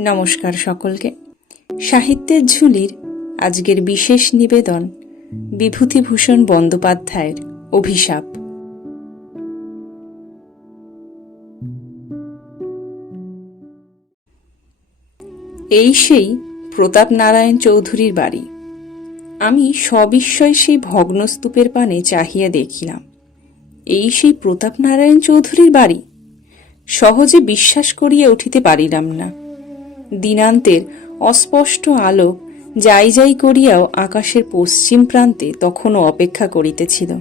নমস্কার সকলকে। সাহিত্যের ঝুলির আজকের বিশেষ নিবেদন বিভূতিভূষণ বন্দ্যোপাধ্যায়ের অভিশাপ। এই সেই প্রতাপ নারায়ণ চৌধুরীর বাড়ি। আমি সবিস্ময় সেই ভগ্নস্তূপের পানে চাহিয়া দেখিলাম। এই সেই প্রতাপ নারায়ণ চৌধুরীর বাড়ি? সহজে বিশ্বাস করিয়া উঠিতে পারিলাম না। দিনান্তের অস্পষ্ট আলো যাই যাই করিয়াও আকাশের পশ্চিম প্রান্তে তখনও অপেক্ষা করিতেছিল।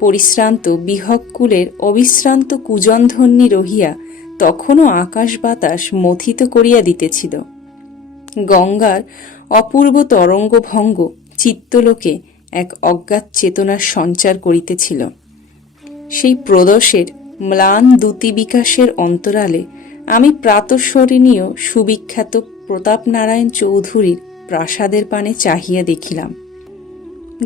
পরিশ্রান্ত বিহকুলের অবিশ্রান্ত কুজনধ্বনি রহিয়া তখনও আকাশ বাতাস মথিত করিয়া দিতেছিল। গঙ্গার অপূর্ব তরঙ্গভঙ্গ চিত্তলোকে এক অজ্ঞাত চেতনার সঞ্চার করিতেছিল। সেই প্রদোষের ম্লান দ্যুতি বিকাশের অন্তরালে আমি প্রাতঃস্মরণীয় সুবিখ্যাত প্রতাপ নারায়ণ চৌধুরীর প্রাসাদের পানে চাহিয়া দেখিলাম।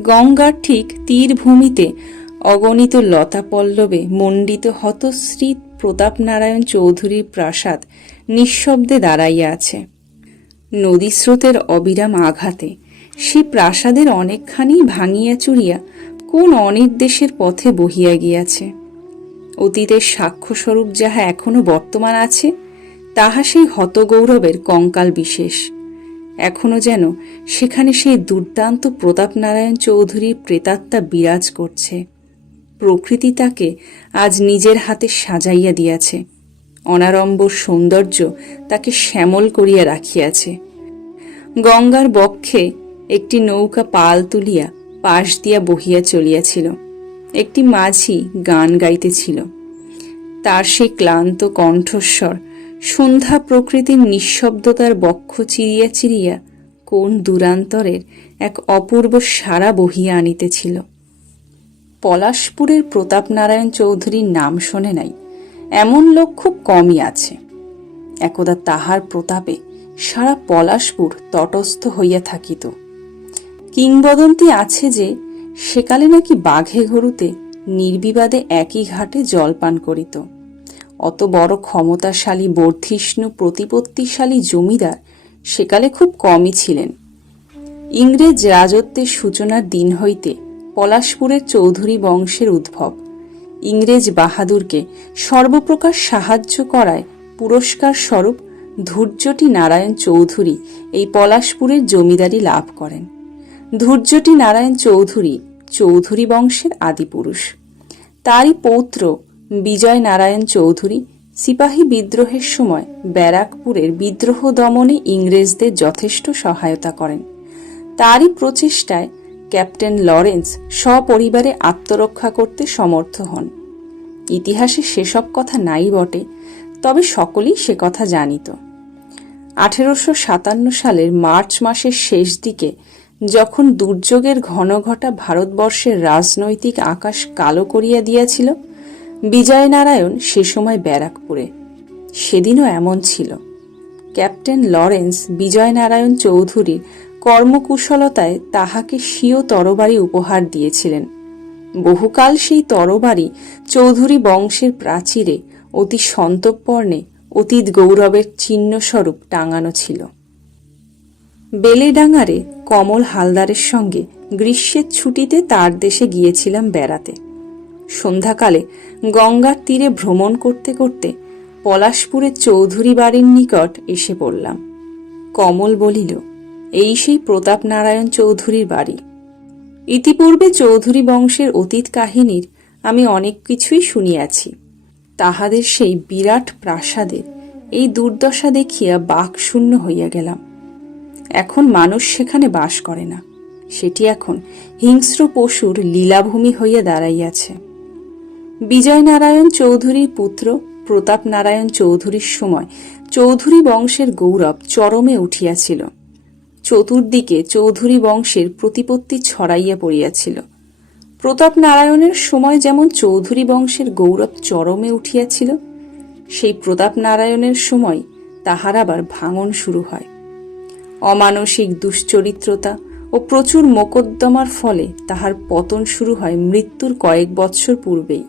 গঙ্গার ঠিক তীর ভূমিতে অগণিত লতা পল্লবে মণ্ডিত হতশ্রী প্রতাপ নারায়ণ চৌধুরীর প্রাসাদ নিঃশব্দে দাঁড়াইয়া আছে। নদী স্রোতের অবিরাম আঘাতে সে প্রাসাদের অনেকখানি ভাঙিয়া চুরিয়া কোন অনির্দেশের পথে বহিয়া গিয়াছে। অতীতের সাক্ষ্যস্বরূপ যাহা এখনও বর্তমান আছে, তাহা সেই হতগৌরবের কঙ্কাল বিশেষ। এখনও যেন সেখানে সেই দুর্দান্ত প্রতাপ নারায়ণ চৌধুরীর প্রেতাত্মা বিরাজ করছে। প্রকৃতি তাকে আজ নিজের হাতে সাজাইয়া দিয়াছে। অনারম্বর সৌন্দর্য তাকে শ্যামল করিয়া রাখিয়াছে। গঙ্গার বক্ষে একটি নৌকা পাল তুলিয়া পাশ দিয়া বহিয়া চলিয়াছিল। একটি মাঝি গান গাইতেছিল। তার সেই ক্লান্ত কণ্ঠস্বর, সন্ধ্যা প্রকৃতির নিঃশব্দতার বক্ষ চিরিয়া চিরিয়া কোন দূরান্তরের এক অপূর্ব সারা বহিয়া আনিতেছিল। পলাশপুরের প্রতাপ নারায়ণ চৌধুরীর নাম শোনে নাই, এমন লোক খুব কমই আছে। একদা তাহার প্রতাপে সারা পলাশপুর তটস্থ হইয়া থাকিত। কিংবদন্তি আছে যে সেকালে নাকি বাঘে গরুতে নির্বিবাদে একই ঘাটে জলপান করিত। অত বড় ক্ষমতাশালী, বর্ধিষ্ণু, প্রতিপত্তিশালী জমিদার সেকালে খুব কমই ছিলেন। ইংরেজ রাজত্বের সূচনার দিন হইতে পলাশপুরের চৌধুরী বংশের উদ্ভব। ইংরেজ বাহাদুরকে সর্বপ্রকার সাহায্য করায় পুরস্কার স্বরূপ ধৈর্যটি নারায়ণ চৌধুরী এই পলাশপুরের জমিদারি লাভ করেন। ধৈর্যটি নারায়ণ চৌধুরী চৌধুরী বংশের আদিপুরুষ তারই পৌত্র বিজয় নারায়ণ চৌধুরী সিপাহী বিদ্রোহের সময় ব্যারাকপুরের বিদ্রোহ দমনে ইংরেজদের যথেষ্ট সহায়তা করেন। তারই প্রচেষ্টায় ক্যাপ্টেন লরেন্স সপরিবারে আত্মরক্ষা করতে সমর্থ হন। ইতিহাসে সেসব কথা নাই বটে, তবে সকলেই সে কথা জানিত। আঠেরোশো সাতান্ন সালের মার্চ মাসের শেষ দিকে যখন দুর্যোগের ঘনঘটা ভারতবর্ষের রাজনৈতিক আকাশ কালো করিয়া দিয়াছিল, বিজয়নারায়ণ সে সময় ব্যারাকপুরে। সেদিনও এমন ছিল। ক্যাপ্টেন লরেন্স বিজয়নারায়ণ চৌধুরী কর্মকুশলতায় তাহাকে স্বীয় তরবারি উপহার দিয়েছিলেন। বহুকাল সেই তরবারি চৌধুরী বংশের প্রাচীরে অতি সন্তপর্ণে, অতীত গৌরবের চিহ্নস্বরূপ টাঙানো ছিল। বেলেডাঙারে কমল হালদারের সঙ্গে গ্রীষ্মের ছুটিতে তার দেশে গিয়েছিলাম বেড়াতে। সন্ধ্যাকালে গঙ্গার তীরে ভ্রমণ করতে করতে পলাশপুরের চৌধুরী বাড়ির নিকট এসে পড়লাম। কমল বলিল, এই সেই প্রতাপ নারায়ণ চৌধুরীর বাড়ি। ইতিপূর্বে চৌধুরী বংশের অতীত কাহিনীর আমি অনেক কিছুই শুনিয়াছি। তাহাদের সেই বিরাট প্রাসাদের এই দুর্দশা দেখিয়া বাক শূন্য হইয়া গেলাম। এখন মানুষ সেখানে বাস করে না। সেটি এখন হিংস্র পশুর লীলাভূমি হইয়া দাঁড়াইয়াছে। বিজয়নারায়ণ চৌধুরীর পুত্র প্রতাপ নারায়ণ চৌধুরীর সময় চৌধুরী বংশের গৌরব চরমে উঠিয়াছিল। চতুর্দিকে চৌধুরী বংশের প্রতিপত্তি ছড়াইয়া পড়িয়াছিল। প্রতাপ নারায়ণের সময় যেমন চৌধুরী বংশের গৌরব চরমে উঠিয়াছিল, সেই প্রতাপ নারায়ণের সময় তাহার আবার ভাঙন শুরু হয়। অমানসিক দুশ্চরিত্রতা ও প্রচুর মোকদ্দমার ফলে তাহার পতন শুরু হয় মৃত্যুর কয়েক বৎসর পূর্বেই।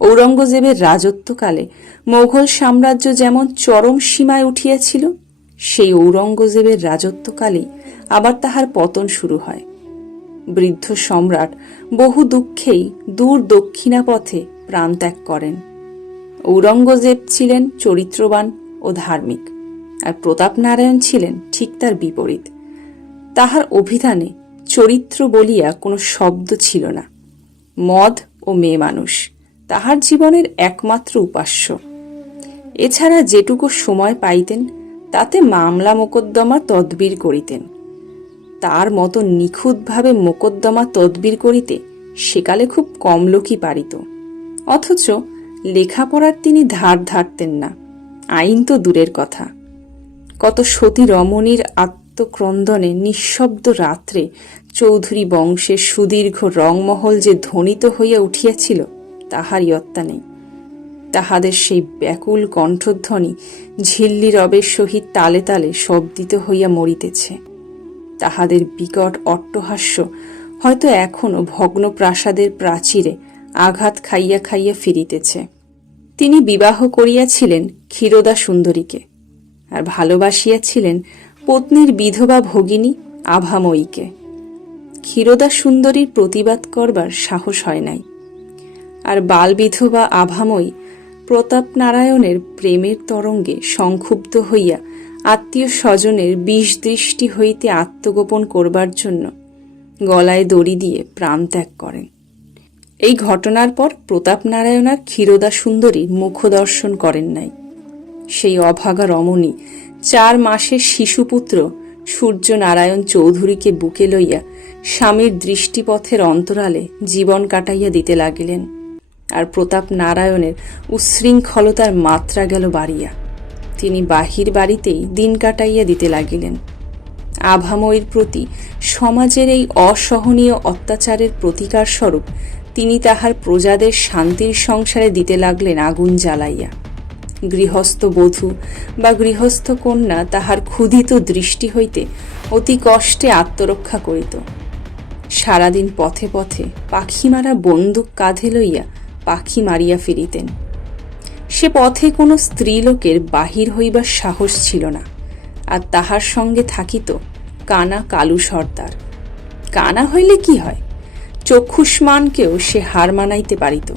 ঔরঙ্গজেবের রাজত্বকালে মোঘল সাম্রাজ্য যেমন চরম সীমায় উঠিয়াছিল, সেই ঔরঙ্গজেবের রাজত্বকালেই আবার তাহার পতন শুরু হয়। বৃদ্ধ সম্রাট বহু দুঃখেই দূর দক্ষিণা পথে প্রাণত্যাগ করেন। ঔরঙ্গজেব ছিলেন চরিত্রবান ও ধার্মিক। আর প্রতাপ নারায়ণ ছিলেন ঠিক তার বিপরীত। তাহার অভিধানে চরিত্র বলিয়া কোনো শব্দ ছিল না। মদ ও মেয়ে মানুষ, তাহার জীবনের একমাত্র উপাস্য। এছাড়া যেটুকু সময় পাইতেন, তাতে মামলা মোকদ্দমা তদবির করিতেন। তার মতো নিখুঁতভাবে মোকদ্দমা তদবির করিতে সেকালে খুব কম লোকই পারিত। অথচ লেখাপড়ার তিনি ধার ধারতেন না। আইন তো দূরের কথা। কত সতী রমণীর আত্মক্রন্দনে নিঃশব্দ রাত্রে চৌধুরী বংশের সুদীর্ঘ রংমহল যে ধ্বনিত হইয়া উঠিয়াছিল তাহার ইয়ত্তা নেই। তাহাদের সেই ব্যাকুল কণ্ঠধ্বনি ঝিল্লি রবের সহিত তালে তালে শব্দিত হইয়া মরিতেছে। তাহাদের বিকট অট্টহাস্য হয়তো এখনও ভগ্ন প্রাসাদের প্রাচীরে আঘাত খাইয়া খাইয়া ফিরিতেছে। তিনি বিবাহ করিয়াছিলেন ক্ষীরদা সুন্দরীকে। আর ভালোবাসিয়াছিলেন পত্নীর বিধবা ভগিনী আভাময়ীকে। ক্ষীরদা সুন্দরীর প্রতিবাদ করবার সাহস হয় নাই। আর বাল বিধবা আভাময়ী প্রতাপ নারায়ণের প্রেমের তরঙ্গে সংক্ষুব্ধ হইয়া আত্মীয় স্বজনের বিষ দৃষ্টি হইতে আত্মগোপন করবার জন্য গলায় দড়ি দিয়ে প্রাণ ত্যাগ করেন। এই ঘটনার পর প্রতাপ নারায়ণ আর ক্ষীরদা সুন্দরীর মুখদর্শন করেন নাই। সেই অভাগা রমণী, চার মাসের শিশুপুত্র সূর্য নারায়ণ চৌধুরীকে বুকে লইয়া স্বামীর দৃষ্টিপথের অন্তরালে জীবন কাটাইয়া দিতে লাগিলেন। আর প্রতাপ নারায়ণের উচ্ছৃঙ্খলতার মাত্রা গেল বাড়িয়া। তিনি বাহির বাড়িতেই দিন কাটাইয়া দিতে লাগিলেন। আভাময়ীর প্রতি সমাজের এই অসহনীয় অত্যাচারের প্রতিকার স্বরূপ তিনি তাহার প্রজাদের শান্তির সংসারে দিতে লাগলেন আগুন জ্বালাইয়া। গৃহস্থ বধূ বা গৃহস্থ কন্যা তাহার ক্ষুধিত দৃষ্টি হইতে অতি কষ্টে আত্মরক্ষা করিত। সারাদিন পথে পথে পাখি মারা বন্দুক কাঁধে লইয়া পাখি মারিয়া ফিরিতেন। সে পথে কোনো স্ত্রীলোকের বাহির হইবার সাহস ছিল না, আর তাহার সঙ্গে থাকিত কানা কালু সর্দার। কানা হইলে কি হয়? চক্ষুষ্মানকেও সে হার মানাইতে পারিত।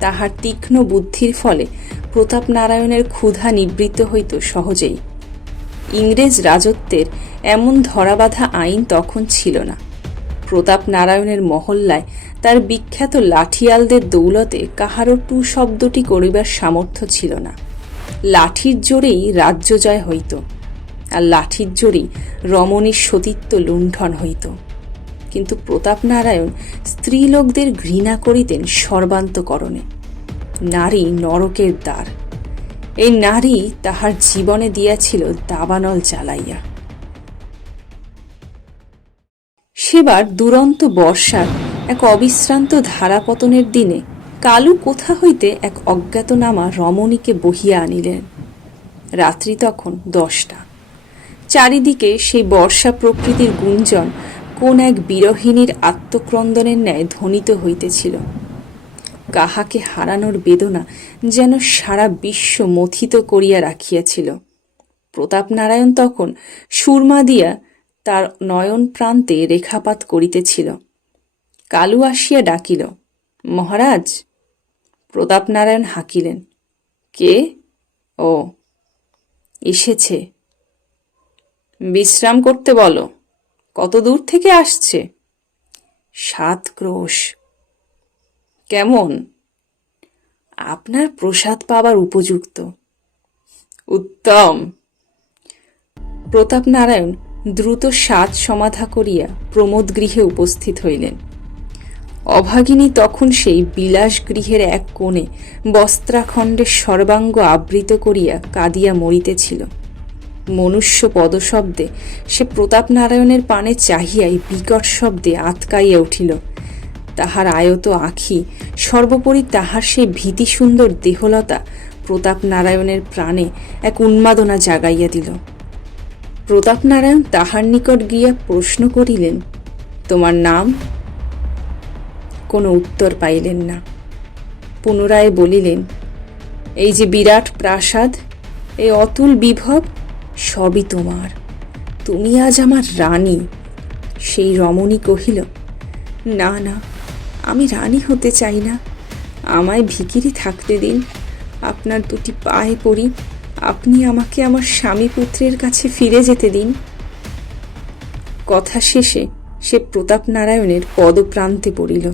তাহার তীক্ষ্ণ বুদ্ধির ফলে প্রতাপ নারায়ণের ক্ষুধা নিবৃত্ত হইত সহজেই। ইংরেজ রাজত্বের এমন ধরাবাধা আইন তখন ছিল না। প্রতাপ নারায়ণের মহল্লায় তার বিখ্যাত লাঠিয়ালদের দৌলতে কাহারও টু শব্দটি করিবার সামর্থ্য ছিল না। লাঠির জোরেই রাজ্য জয় হইত আর লাঠির জোরেই রমণীর সতীত্ব লুণ্ঠন হইত। কিন্তু প্রতাপ নারায়ণ স্ত্রীলোকদের ঘৃণা করিতেন সর্বান্তকরণে। নারী নরকের দ্বার। এই নারী তাহার জীবনে দিয়াছিল দাবানল জ্বালাইয়া। সেবার দুরন্ত বর্ষার এক অবিশ্রান্ত ধারাপতনের দিনে কালু কোথা হইতে এক অজ্ঞাতনামা রমণীকে বহিয়া আনিলেন। রাত্রি তখন দশটা। চারিদিকে সেই বর্ষা প্রকৃতির গুঞ্জন কোন এক বিরহিণীর আত্মক্রন্দনের ন্যায় ধ্বনিত হইতেছিল। কাহাকে হারানোর বেদনা যেন সারা বিশ্ব মথিত করিয়া রাখিয়াছিল। প্রতাপ নারায়ণ তখন সুরমা দিয়া তার নয়ন প্রান্তে রেখাপাত করিতেছিল। কালু আসিয়া ডাকিল, মহারাজ! প্রতাপ নারায়ণ হাঁকিলেন, কে? ও, এসেছে। বিশ্রাম করতে বলো কত দূর থেকে আসছে? সাত ক্রোশ। কেমন? আপনার প্রসাদ পাবার উপযুক্ত। উত্তম। প্রতাপ নারায়ণ দ্রুত সাত সমাধা করিয়া প্রমোদ গৃহে উপস্থিত হইলেন। অভাগিনী তখন সেই বিলাস গৃহের এক কোণে বস্ত্রাখণ্ডের সর্বাঙ্গ আবৃত করিয়া কাঁদিয়া মরিতেছিল। মনুষ্য পদশব্দে সে প্রতাপ নারায়ণের পানে চাহিয়াই বিকট শব্দে আতকাইয়া উঠিল। তাহার আয়ত আখি, সর্বোপরি তাহার সেই ভীতি সুন্দর দেহলতা প্রতাপ নারায়ণের প্রাণে এক উন্মাদনা জাগাইয়া দিল। প্রতাপ নারায়ণ তাহার নিকট গিয়া প্রশ্ন করিলেন, তোমার নাম? কোনো উত্তর পাইলেন না। পুনরায় বলিলেন, এই যে বিরাট প্রাসাদ এই অতুল বিভব, সবই তোমার। তুমি আজ আমার রানী। সেই রমণী কহিল, না না আমি রানী হতে চাই না। আমায় ভিকিরি থাকতে দিন। আপনার দুটি পায়ে পড়ি। আপনি আমাকে আমার স্বামী পুত্রের কাছে ফিরে যেতে দিন। কথা শেষে সে প্রতাপ নারায়ণের পদপ্রান্তে পড়িল।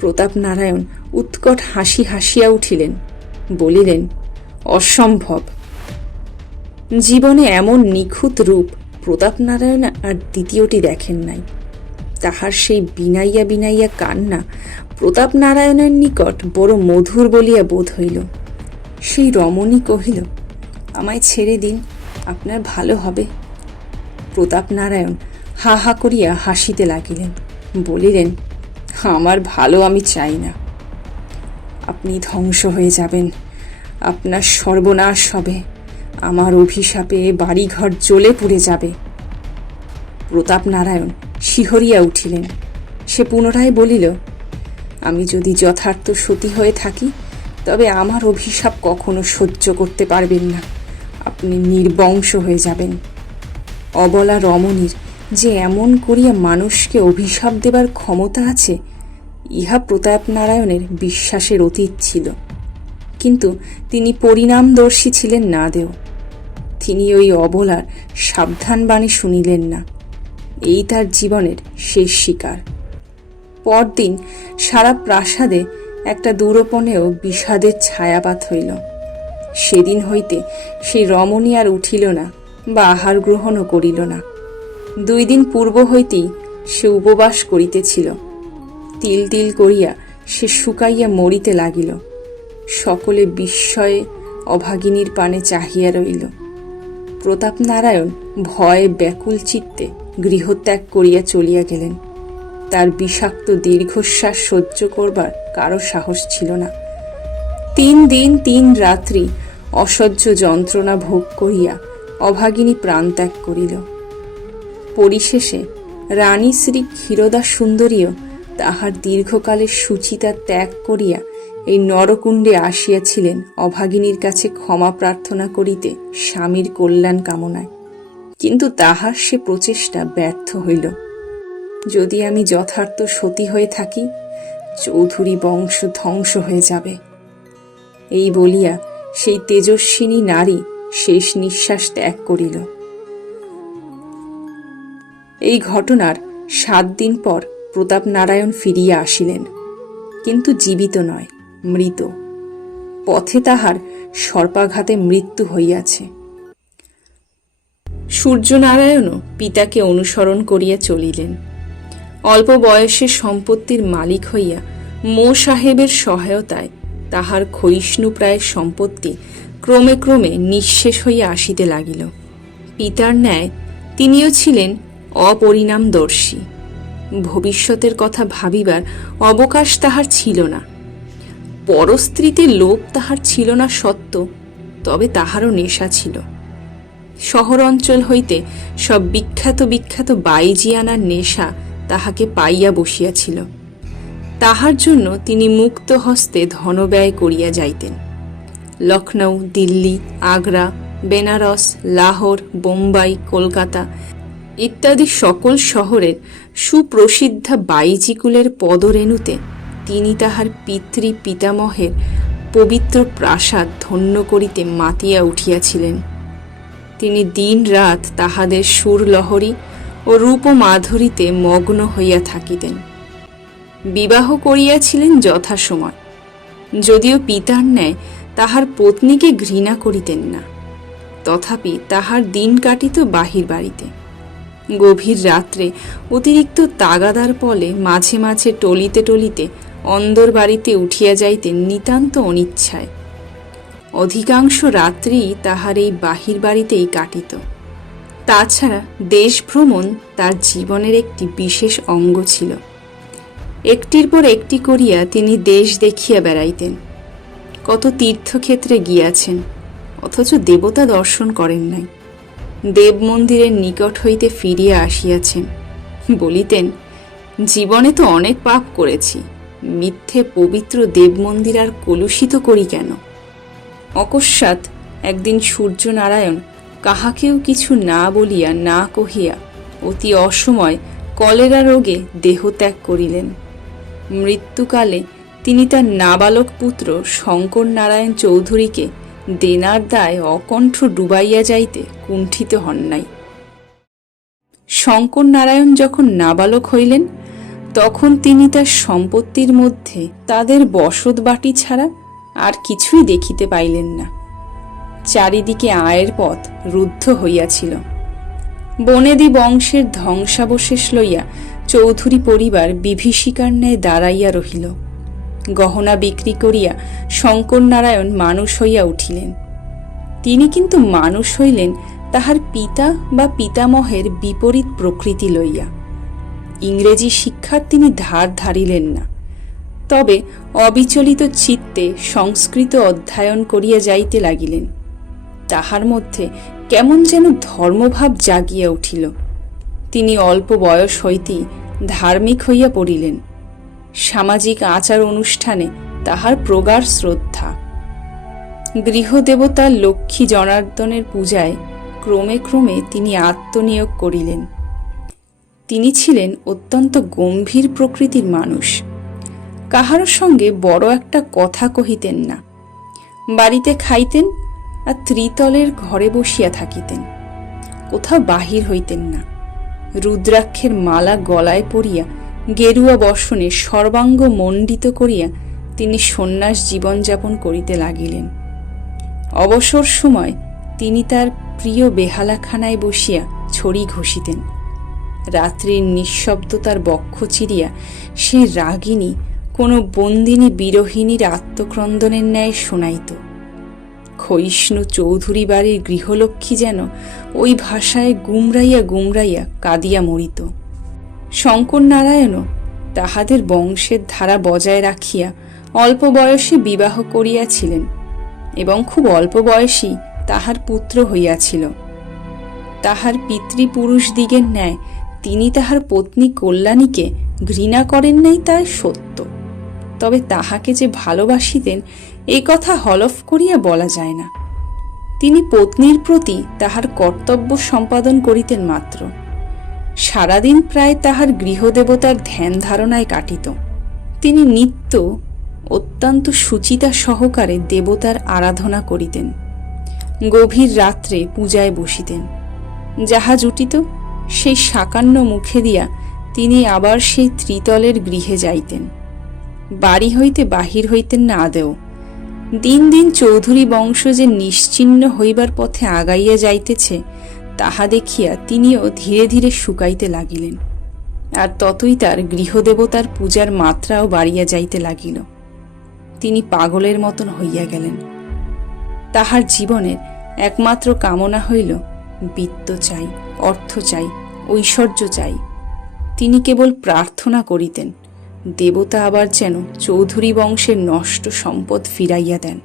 প্রতাপ নারায়ণ উৎকট হাসি হাসিয়া উঠিলেন। বলিলেন, অসম্ভব। জীবনে এমন নিখুঁত রূপ প্রতাপ নারায়ণ আর দ্বিতীয়টি দেখেন নাই। তাহার সেই বিনাইয়া বিনাইয়া কান্না প্রতাপ নারায়ণের নিকট বড় মধুর বলিয়া বোধ হইল। সেই রমণী কহিল, আমায় ছেড়ে দিন, আপনার ভালো হবে। প্রতাপ নারায়ণ হা হা করিয়া হাসিতে লাগিলেন, বলিলেন, আমার ভালো আমি চাই না। আপনি ধ্বংস হয়ে যাবেন। আপনার সর্বনাশ হবে। আমার অভিশাপে বাড়িঘর জ্বলে পুড়ে যাবে। প্রতাপ নারায়ণ শিহরিয়া উঠিলেন। সে পুনরায় বলিল, আমি যদি যথার্থ সতী হয়ে থাকি, তবে আমার অভিশাপ কখনো সহ্য করতে পারবেন না। আপনি নির্বংশ হয়ে যাবেন। অবলা রমণীর যে এমন করিয়া মানুষকে অভিশাপ দেবার ক্ষমতা আছে, ইহা প্রতাপ নারায়ণের বিশ্বাসের অতীত ছিল। কিন্তু তিনি পরিণামদর্শী ছিলেন না দেও। তিনি ওই অবলার সাবধান বাণী শুনিলেন না। এই তার জীবনের শেষ শিকার। পরদিন সারা প্রাসাদে একটা দূরপনেও বিষাদের ছায়াপাত হইল। সেদিন হইতে সেই রমণী আর উঠিল না বা আহার গ্রহণও করিল না। দুই দিন পূর্ব হইতেই সে উপবাস করিতেছিল। তিল তিল করিয়া সে শুকাইয়া মরিতে লাগিল। সকলে বিস্ময়ে অভাগিনীর পানে চাহিয়া রইল। প্রতাপ নারায়ণ ভয়ে ব্যাকুল চিত্তে গৃহত্যাগ করিয়া চলিয়া গেলেন। তার বিষাক্ত দীর্ঘশ্বাস সহ্য করবার কারও সাহস ছিল না। তিন দিন, তিন রাত্রি অসহ্য যন্ত্রণা ভোগ করিয়া অভাগিনী প্রাণত্যাগ করিল। পরিশেষে রানী শ্রী ক্ষীরদা সুন্দরীও তাহার দীর্ঘকালের সুচিতা ত্যাগ করিয়া এই নরকুণ্ডে আসিয়াছিলেন অভাগিনীর কাছে ক্ষমা প্রার্থনা করিতে স্বামীর কল্যাণ কামনায়। কিন্তু তাহার সে প্রচেষ্টা ব্যর্থ হইল। যদি আমি যথার্থ সতী হয়ে থাকি, চৌধুরী বংশ ধ্বংস হয়ে যাবে। এই বলিয়া সেই তেজস্বিনী নারী শেষ নিঃশ্বাস ত্যাগ করিল। এই ঘটনার সাত দিন পর প্রতাপ নারায়ণ ফিরিয়া আসিলেন, কিন্তু জীবিত নয়, মৃত। পথে তাহার সর্পাঘাতে মৃত্যু হইয়াছে। সূর্যনারায়ণও পিতাকে অনুসরণ করিয়া চলিলেন। অল্প বয়সে সম্পত্তির মালিক হইয়া মো সাহেবের সহায়তায় তাহার ক্ষয়িষ্ণুপ্রায় সম্পত্তি ক্রমে ক্রমে নিঃশেষ হইয়া আসিতে লাগিল। পিতার ন্যায় তিনিও ছিলেন অপরিণামদর্শী। ভবিষ্যতের কথা ভাবিবার অবকাশ তাহার ছিল না। পরস্ত্রীতে লোভ তাহার ছিল না সত্য তবে তাহারও নেশা ছিল। শহর অঞ্চল হইতে সব বিখ্যাত বিখ্যাত বাইজিয়ানার নেশা তাহাকে পাইয়া বসিয়াছিল। তাহার জন্য তিনি মুক্ত হস্তে ধনব্যয় করিয়া যাইতেন। লখনৌ দিল্লি, আগ্রা, বেনারস, লাহোর, বোম্বাই, কলকাতা ইত্যাদি সকল শহরের সুপ্রসিদ্ধা বাইজিকুলের পদরেণুতে তিনি তাহার পিতৃ পিতামহের পবিত্র প্রাসাদ ধন্য করিতে মাতিয়া উঠিয়াছিলেন। তিনি দিন রাত তাহাদের সুরলহরী ও রূপ মাধুরীতে মগ্ন হইয়া থাকিতেন। বিবাহ করিয়াছিলেন যথাসময়। যদিও পিতার ন্যায় তাহার পত্নীকে ঘৃণা করিতেন না, তথাপি তাহার দিন কাটিত বাহির বাড়িতে। গভীর রাত্রে অতিরিক্ত তাগাদার পলে মাঝে মাঝে টলিতে টলিতে অন্দর বাড়িতে উঠিয়া যাইতেন নিতান্ত অনিচ্ছায়। অধিকাংশ রাত্রি তাহার এই বাহির বাড়িতেই কাটিত। তাছাড়া দেশ ভ্রমণ তার জীবনের একটি বিশেষ অঙ্গ ছিল। একটির পর একটি করিয়া তিনি দেশ দেখিয়া বেড়াইতেন। কত তীর্থক্ষেত্রে গিয়াছেন, অথচ দেবতা দর্শন করেন নাই। দেব মন্দিরের নিকট হইতে ফিরিয়া আসিয়াছেন। বলিতেন, জীবনে তো অনেক পাপ করেছি, মিথ্যে পবিত্র দেবমন্দির আর কলুষিত করি কেন? অকস্মাৎ একদিন সূর্যনারায়ণ কাহাকেও কিছু না বলিয়া না কহিয়া অতি অসময় কলেরা রোগে দেহত্যাগ করিলেন। মৃত্যুকালে তিনি তার নাবালক পুত্র শঙ্কর নারায়ণ চৌধুরীকে দেনার দায় অকণ্ঠ ডুবাইয়া যাইতে কুণ্ঠিত হন নাই। শঙ্কর নারায়ণ যখন নাবালক হইলেন, তখন তিনি তার সম্পত্তির মধ্যে তাদের বসত বাটি ছাড়া আর কিছুই দেখিতে পাইলেন না। চারিদিকে আয়ের পথ রুদ্ধ হইয়াছিল। বনেদি বংশের ধ্বংসাবশেষ লইয়া চৌধুরী পরিবার বিভীষিকার ন্যায় দাঁড়াইয়া রহিল। গহনা বিক্রি করিয়া শঙ্কর নারায়ণ মানুষ হইয়া উঠিলেন। তিনি কিন্তু মানুষ হইলেন তাহার পিতা বা পিতামহের বিপরীত প্রকৃতি লইয়া। ইংরেজি শিক্ষার তিনি ধার ধারিলেন না। তবে অবিচলিত চিত্তে সংস্কৃত অধ্যয়ন করিয়া যাইতে লাগিলেন। তাহার মধ্যে কেমন যেন ধর্মভাব জাগিয়া উঠিল। তিনি অল্প বয়স হইতেই ধার্মিক হইয়া পড়িলেন। সামাজিক আচার অনুষ্ঠানে তাহার প্রগাঢ় শ্রদ্ধা। গৃহদেবতা লক্ষ্মী জনার্দনের পূজায় ক্রমে ক্রমে তিনি আত্মনিয়োগ করিলেন। তিনি ছিলেন অত্যন্ত গম্ভীর প্রকৃতির মানুষ। কাহারও সঙ্গে বড় একটা কথা কহিতেন না। বাড়িতে খাইতেন আর ত্রিতলের ঘরে বসিয়া থাকিতেন। কোথাও বাহির হইতেন না। রুদ্রাক্ষের মালা গলায় পরিয়া গেরুয়া বসনে সর্বাঙ্গ মণ্ডিত করিয়া তিনি সন্ন্যাস জীবনযাপন করিতে লাগিলেন। অবসর সময় তিনি তার প্রিয় বেহালাখানায় বসিয়া ছড়ি ঘষিতেন। রাত্রির নিঃশব্দতার বক্ষ চিরিয়া সে রাগিনী কোনো বন্দিনী বিরোহিনীর আত্মক্রন্দনের ন্যায় শোনাইত। ক্ষয়িষ্ণু চৌধুরী বাড়ির গৃহলক্ষ্মী যেন ওই ভাষায় গুমরাইয়া গুমরাইয়া কাঁদিয়া মরিত। শঙ্কর নারায়ণও তাহাদের বংশের ধারা বজায় রাখিয়া অল্প বয়সে বিবাহ করিয়াছিলেন এবং খুব অল্প বয়সী তাহার পুত্র হইয়াছিল। তাহার পিতৃপুরুষ দিগের ন্যায় তিনি তাহার পত্নী কল্যাণীকে ঘৃণা করেন নাই তার সত্য। তবে তাহাকে যে ভালোবাসিতেন, এ কথা হলফ করিয়া বলা যায় না। তিনি পত্নীর প্রতি তাহার কর্তব্য সম্পাদন করিতেন মাত্র। সারাদিন প্রায় তাহার গৃহদেবতার ধ্যান ধারণায় কাটিত। তিনি নিত্য অত্যন্ত সুচিতা সহকারে দেবতার আরাধনা করিতেন। গভীর রাত্রে পূজায় বসিতেন। যাহা জুটিত সেই সাকান্ন মুখে দিয়া তিনি আবার সেই ত্রিতলের গৃহে যাইতেন। বাড়ি হইতে বাহির হইতেন না আদেও দিন দিন চৌধুরী বংশ যে নিশ্চিহ্ন হইবার পথে আগাইয়া যাইতেছে, তাহা দেখিয়া তিনিও ধীরে ধীরে শুকাইতে লাগিলেন। আর ততই তার গৃহদেবতার পূজার মাত্রাও বাড়িয়া যাইতে লাগিল। তিনি পাগলের মতন হইয়া গেলেন। তাহার জীবনের একমাত্র কামনা হইল, বিত্ত চাই, অর্থ চাই, ঐশ্বর্য চাই। তিনি কেবল প্রার্থনা করিতেন। দেবতা আবার যেন চৌধুরী বংশের নষ্ট সম্পদ ফিরাইয়া দেন।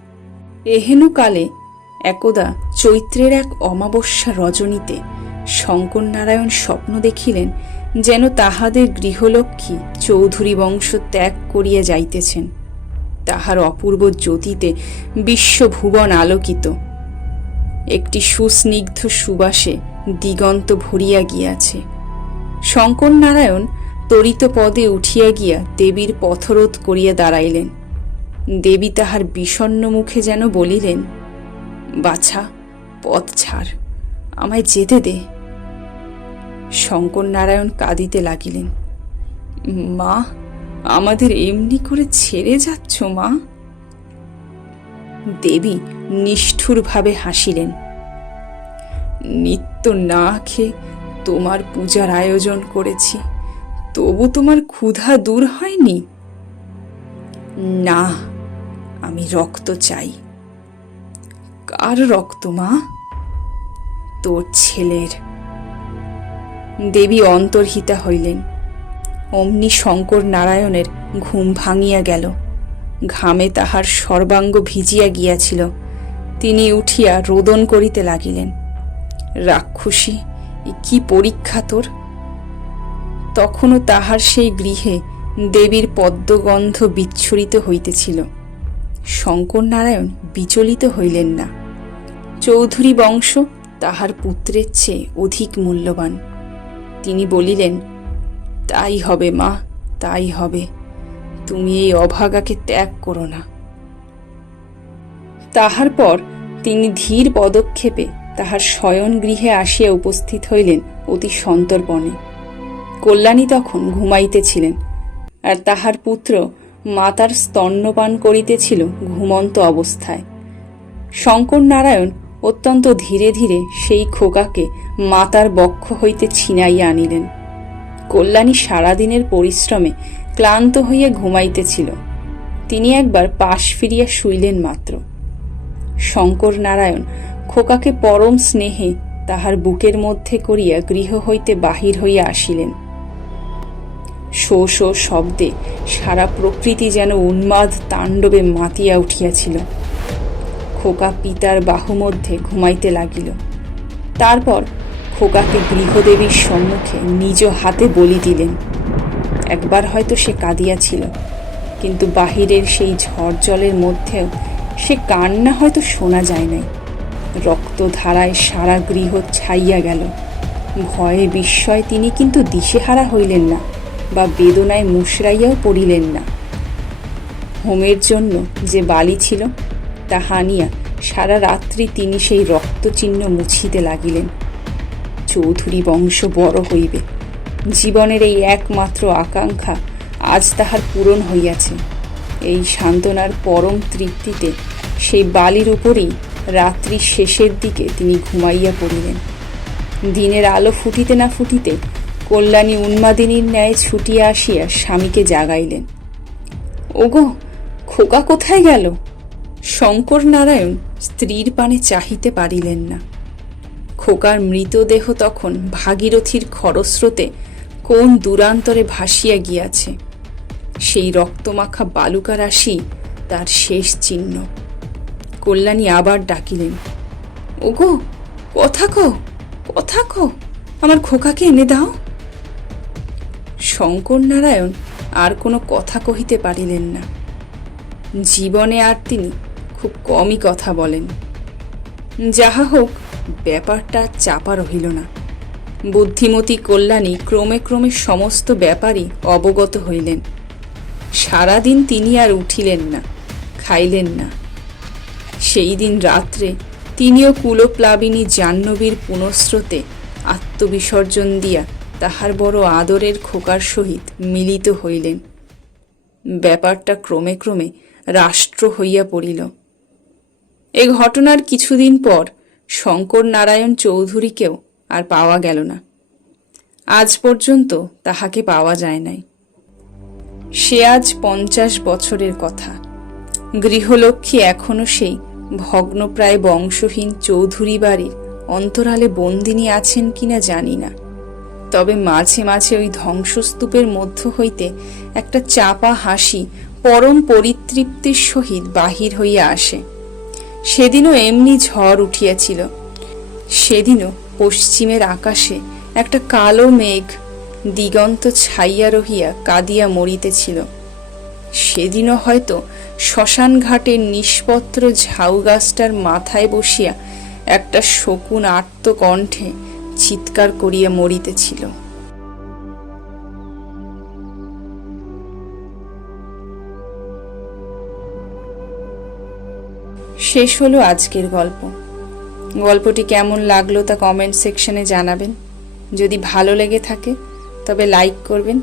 এহেন কালে একদা চৈত্রের এক অমাবস্যা রজনীতে শঙ্কর নারায়ণ স্বপ্ন দেখিলেন যেন তাহাদের গৃহলক্ষ্মী চৌধুরী বংশ ত্যাগ করিয়া যাইতেছেন। তাহার অপূর্ব জ্যোতিতে বিশ্বভুবন আলোকিত। একটি সুস্নিগ্ধ সুবাসে দিগন্ত ভরিয়া গিয়াছে। শঙ্কর নারায়ণ তরিত পদে উঠিয়া গিয়া দেবীর পথরোধ করিয়া দাঁড়াইলেন। দেবী তাহার বিষণ্ন মুখে যেন বলিলেন, বাছা, পথ ছাড়, আমায় যেতে দে। শঙ্কর নারায়ণ কাঁদিতে লাগিলেন, মা, আমাদের এমনি করে ছেড়ে যাচ্ছ মা? দেবী নিষ্ঠুরভাবে হাসিলেন, নিত্য না খেয়ে তোমার পূজার আয়োজন করেছি। তবু তোমার ক্ষুধা দূর হয়নি? না, আমি রক্ত চাই। কার রক্ত, মা? তোর ছেলের। দেবী অন্তর্হিতা হইলেন। অমনি শঙ্কর নারায়ণের ঘুম ভাঙিয়া গেল। ঘামে তাহার সর্বাঙ্গ ভিজিয়া গিয়াছিল। তিনি উঠিয়া রোদন করিতে লাগিলেন। রাক্ষসী কি পরীক্ষা তোর? তখনও তাহার সেই গৃহে দেবীর পদ্মগন্ধ বিচ্ছুরিত হইতেছিল। শঙ্কর নারায়ণ বিচলিত হইলেন না। চৌধুরী বংশ তাহার পুত্রের চেয়ে অধিক মূল্যবান। তিনি বলিলেন, তাই হবে মা, তাই হবে। তুমি এই অভাগাকে ত্যাগ করো না। তাহার পর তিনি ধীর পদক্ষেপে তাহার শয়ন গৃহে আসিয়া উপস্থিত হইলেন অতি সন্তর্পণে। কল্যাণী তখন ঘুমাইতেছিলেন, আর তাহার পুত্র মাতার স্তন্যপান করিতেছিল ঘুমন্ত অবস্থায়। শঙ্কর নারায়ণ অত্যন্ত ধীরে ধীরে সেই খোকাকে মাতার বক্ষ হইতে ছিনাইয়া আনিলেন। কল্যাণী সারাদিনের পরিশ্রমে ক্লান্ত হইয়া ঘুমাইতেছিল। তিনি একবার পাশ ফিরিয়া শুইলেন মাত্র। শঙ্কর নারায়ণ খোকাকে পরম স্নেহে তাহার বুকের মধ্যে করিয়া গৃহ হইতে বাহির হইয়া আসিলেন। শো শো শব্দে সারা প্রকৃতি যেন উন্মাদ তাণ্ডবে মাতিয়া উঠিয়াছিল। খোকা পিতার বাহু মধ্যে ঘুমাইতে লাগিল। তারপর খোকাকে গৃহদেবীর সম্মুখে নিজ হাতে বলি দিলেন, একবার হয়তো সে কাঁদিয়াছিল, কিন্তু বাহিরের সেই ঝড় জলের মধ্যেও সে কান্না হয়তো শোনা যায় নাই। রক্তধারায় সারা গৃহ ছাইয়া গেল। ভয়ে বিস্ময় তিনি কিন্তু দিশেহারা হইলেন না। বা বেদনায় মুশরাইয়াও পড়িলেন না। হোমের জন্য যে বালি ছিল তা হানিয়া সারা রাত্রি তিনি সেই রক্তচিহ্ন মুছিতে লাগিলেন। চৌধুরী বংশ বড় হইবে। জীবনের এই একমাত্র আকাঙ্ক্ষা আজ তাহার পূরণ হইয়াছে। এই সান্ত্বনার পরম তৃপ্তিতে সেই বালির উপরেই রাত্রি শেষের দিকে তিনি ঘুমাইয়া পড়িলেন। দিনের আলো ফুটিতে না ফুটিতে কল্যাণী উন্মাদিনীর ন্যায় ছুটিয়া আসিয়া স্বামীকে জাগাইলেন। ওগো, খোকা কোথায় গেল? শঙ্কর নারায়ণ স্ত্রীর পানে চাহিতে পারিলেন না। খোকার মৃতদেহ তখন ভাগীরথীর খরস্রোতে কোন দূরান্তরে ভাসিয়া গিয়াছে। সেই রক্তমাখা বালুকা রাশি তার শেষ চিহ্ন। কল্যাণী আবার ডাকিলেন, ওগো, কথা কথা কো আমার খোকাকে এনে দাও। শঙ্কর নারায়ণ আর কোনো কথা কহিতে পারিলেন না। জীবনে আর তিনি খুব কমই কথা বলেন। যাহা হোক, ব্যাপারটা চাপা রহিল না। বুদ্ধিমতী কল্যাণী ক্রমে ক্রমে সমস্ত ব্যাপারই অবগত হইলেন। সারাদিন তিনি আর উঠিলেন না, খাইলেন না। সেই দিন রাত্রে তিনিও কুলপ্লাবিনী জাহ্নবীর পুনঃস্রোতে আত্মবিসর্জন দিয়া তাহার বড় আদরের খোকার সহিত মিলিত হইলেন। ব্যাপারটা ক্রমে ক্রমে রাষ্ট্র হইয়া পড়িল। এ ঘটনার কিছুদিন পর শঙ্কর নারায়ণ চৌধুরীকেও আর পাওয়া গেল না। আজ পর্যন্ত তাহাকে পাওয়া যায় নাই। সে আজ পঞ্চাশ বছরের কথা। গৃহলক্ষ্মী এখনও সেই ভগ্নপ্রায় বংশহীন চৌধুরী বাড়ির অন্তরালে বন্দিনী আছেন কিনা জানি না। তবে মাঝে মাঝে ওই ধ্বংসস্তূপের মধ্য হইতে একটা চাপা হাসি পরম পরিতৃপ্তির সহিত বাহির হইয়া আসে। সেদিনও এমনি ঝড় উঠিয়াছিল। সেদিনও পশ্চিমের আকাশে একটা কালো মেঘ দিগন্ত ছাইয়া রহিয়া কাঁদিয়া মরিতেছিল। সেদিনও হয়তো শ্মশান ঘাটের নিষ্পত্র ঝাউ গাছটার মাথায় বসিয়া একটা শকুন আর্তকণ্ঠে চিৎকার করিয়া মরিতেছিল। শেষ হলো আজকের গল্প। গল্পটি কেমন লাগল তা কমেন্ট সেকশনে জানাবেন। যদি ভালো লেগে থাকে, তবে লাইক করবেন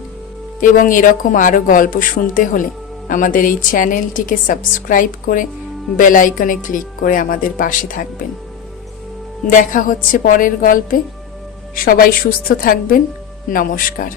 এবং এরকম আরও গল্প শুনতে হলে আমাদের এই চ্যানেলটিকে সাবস্ক্রাইব করে বেল আইকনে ক্লিক করে আমাদের পাশে থাকবেন। দেখা হচ্ছে পরের গল্পে। সবাই সুস্থ থাকবেন। নমস্কার।